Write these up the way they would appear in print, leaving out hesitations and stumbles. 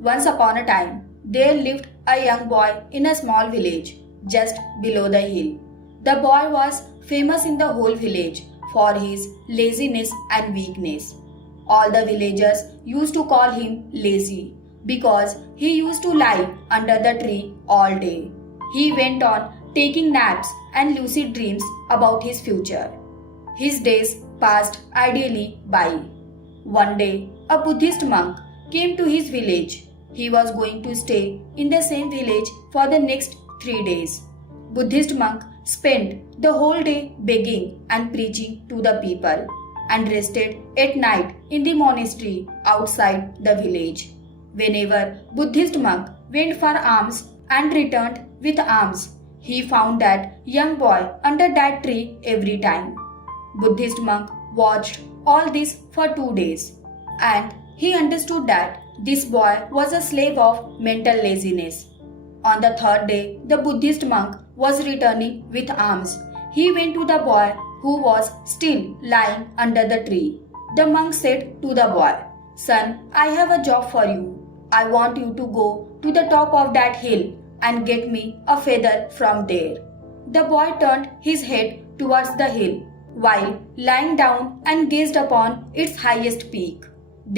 Once upon a time, there lived a young boy in a small village just below the hill. The boy was famous in the whole village for his laziness and weakness. All the villagers used to call him lazy because he used to lie under the tree all day. He went on taking naps and lucid dreams about his future. His days passed ideally by. One day, a Buddhist monk came to his village. He was going to stay in the same village for the next 3 days. Buddhist monk spent the whole day begging and preaching to the people and rested at night in the monastery outside the village. Whenever Buddhist monk went for alms and returned with alms, he found that young boy under that tree every time. Buddhist monk watched all this for 2 days, and he understood that this boy was a slave of mental laziness. On the 3rd day, the Buddhist monk was returning with alms. He went to the boy who was still lying under the tree. The monk said to the boy, "Son, I have a job for you. I want you to go to the top of that hill and get me a feather from there." The boy turned his head towards the hill while lying down and gazed upon its highest peak.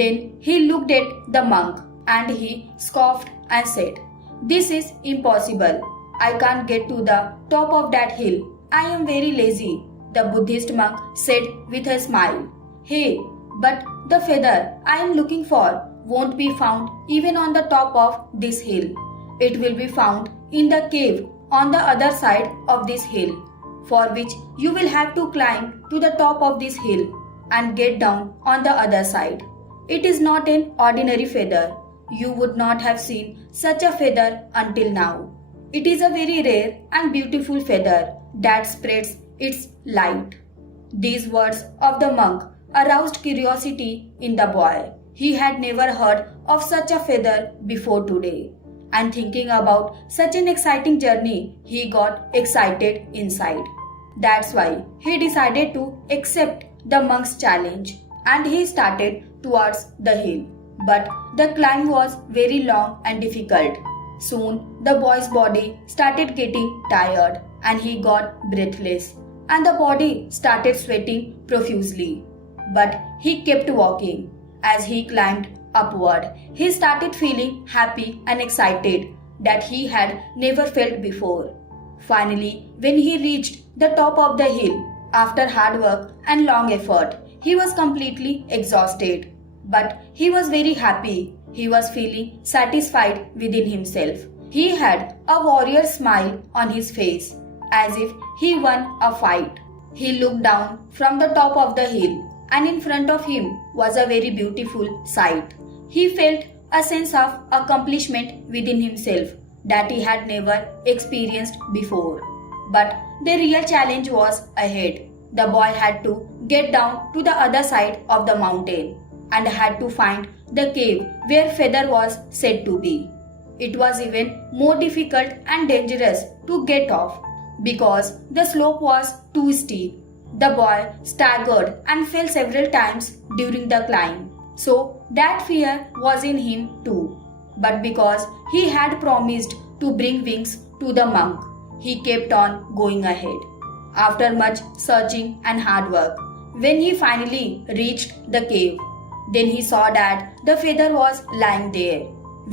Then he looked at the monk and he scoffed and said, "This is impossible. I can't get to the top of that hill. I am very lazy." The Buddhist monk said with a smile, "Hey, but the feather I am looking for won't be found even on the top of this hill. It will be found in the cave on the other side of this hill, for which you will have to climb to the top of this hill and get down on the other side. It is not an ordinary feather. You would not have seen such a feather until now. It is a very rare and beautiful feather that spreads its light." These words of the monk aroused curiosity in the boy. He had never heard of such a feather before today, and thinking about such an exciting journey, he got excited inside. That's why he decided to accept the monk's challenge, and he started towards the hill. But the climb was very long and difficult. Soon the boy's body started getting tired and he got breathless, and the body started sweating profusely. But he kept walking. As he climbed upward, he started feeling happy and excited that he had never felt before. Finally, when he reached the top of the hill, after hard work and long effort, he was completely exhausted. But he was very happy. He was feeling satisfied within himself. He had a warrior smile on his face, as if he won a fight. He looked down from the top of the hill, and in front of him was a very beautiful sight. He felt a sense of accomplishment within himself that he had never experienced before. But the real challenge was ahead. The boy had to get down to the other side of the mountain and had to find the cave where feather was said to be. It was even more difficult and dangerous to get off because the slope was too steep. The boy staggered and fell several times during the climb, so that fear was in him too. But because he had promised to bring wings to the monk, he kept on going ahead. After much searching and hard work, when he finally reached the cave, then he saw that the feather was lying there,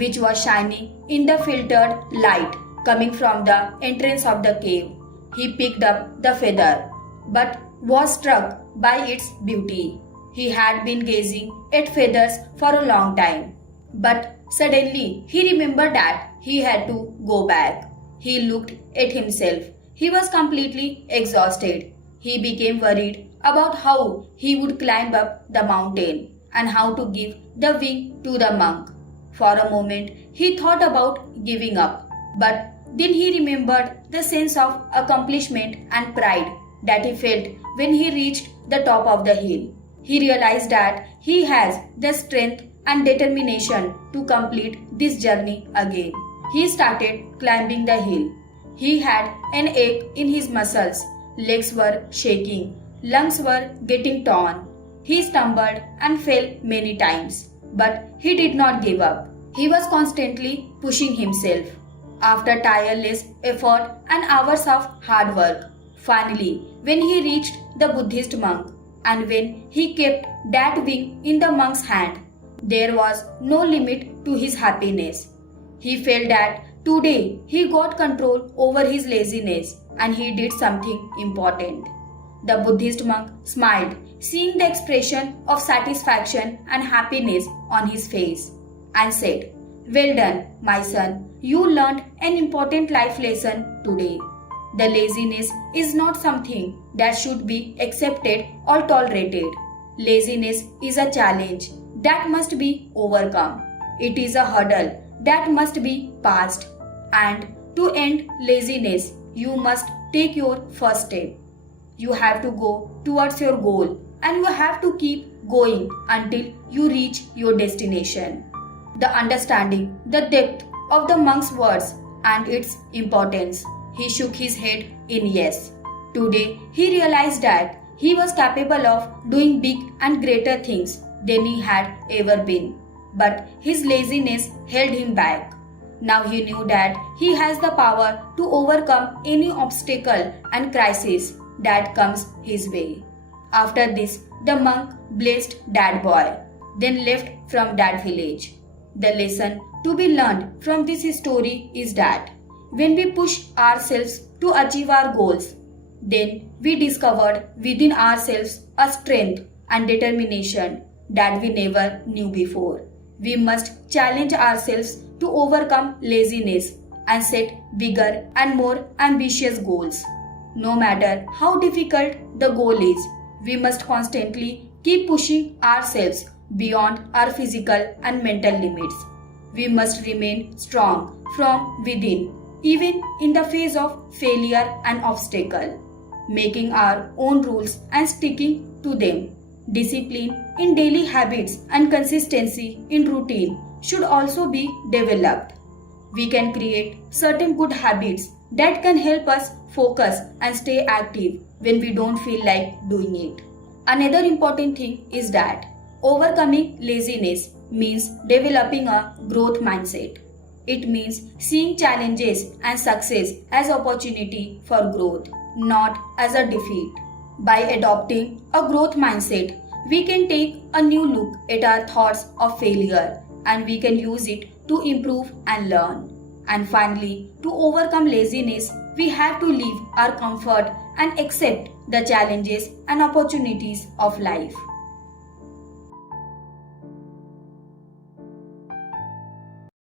which was shining in the filtered light coming from the entrance of the cave. He picked up the feather, but was struck by its beauty. He had been gazing at feathers for a long time, but suddenly he remembered that he had to go back. He looked at himself. He was completely exhausted. He became worried about how he would climb up the mountain and how to give the wing to the monk. For a moment, he thought about giving up, but then he remembered the sense of accomplishment and pride that he felt when he reached the top of the hill. He realized that he has the strength and determination to complete this journey again. He started climbing the hill. He had an ache in his muscles, legs were shaking, lungs were getting torn. He stumbled and fell many times, but he did not give up. He was constantly pushing himself. After tireless effort and hours of hard work, finally, when he reached the Buddhist monk and when he kept that wing in the monk's hand, there was no limit to his happiness. He felt that today he got control over his laziness and he did something important. The Buddhist monk smiled, seeing the expression of satisfaction and happiness on his face, and said, "Well done, my son. You learned an important life lesson today. The laziness is not something that should be accepted or tolerated. Laziness is a challenge that must be overcome. It is a hurdle that must be passed. And to end laziness, you must take your first step. You have to go towards your goal and you have to keep going until you reach your destination." The understanding the depth of the monk's words and its importance, he shook his head in yes. Today, he realized that he was capable of doing big and greater things than he had ever been. But his laziness held him back. Now he knew that he has the power to overcome any obstacle and crisis that comes his way. After this, the monk blessed that boy, then left from that village. The lesson to be learned from this story is that when we push ourselves to achieve our goals, then we discovered within ourselves a strength and determination that we never knew before. We must challenge ourselves to overcome laziness and set bigger and more ambitious goals. No matter how difficult the goal is, we must constantly keep pushing ourselves beyond our physical and mental limits. We must remain strong from within, even in the face of failure and obstacle, making our own rules and sticking to them. Discipline in daily habits and consistency in routine should also be developed. We can create certain good habits that can help us focus and stay active when we don't feel like doing it. Another important thing is that overcoming laziness means developing a growth mindset. It means seeing challenges and success as opportunity for growth, not as a defeat. By adopting a growth mindset, we can take a new look at our thoughts of failure and we can use it to improve and learn. And finally, to overcome laziness, we have to leave our comfort and accept the challenges and opportunities of life.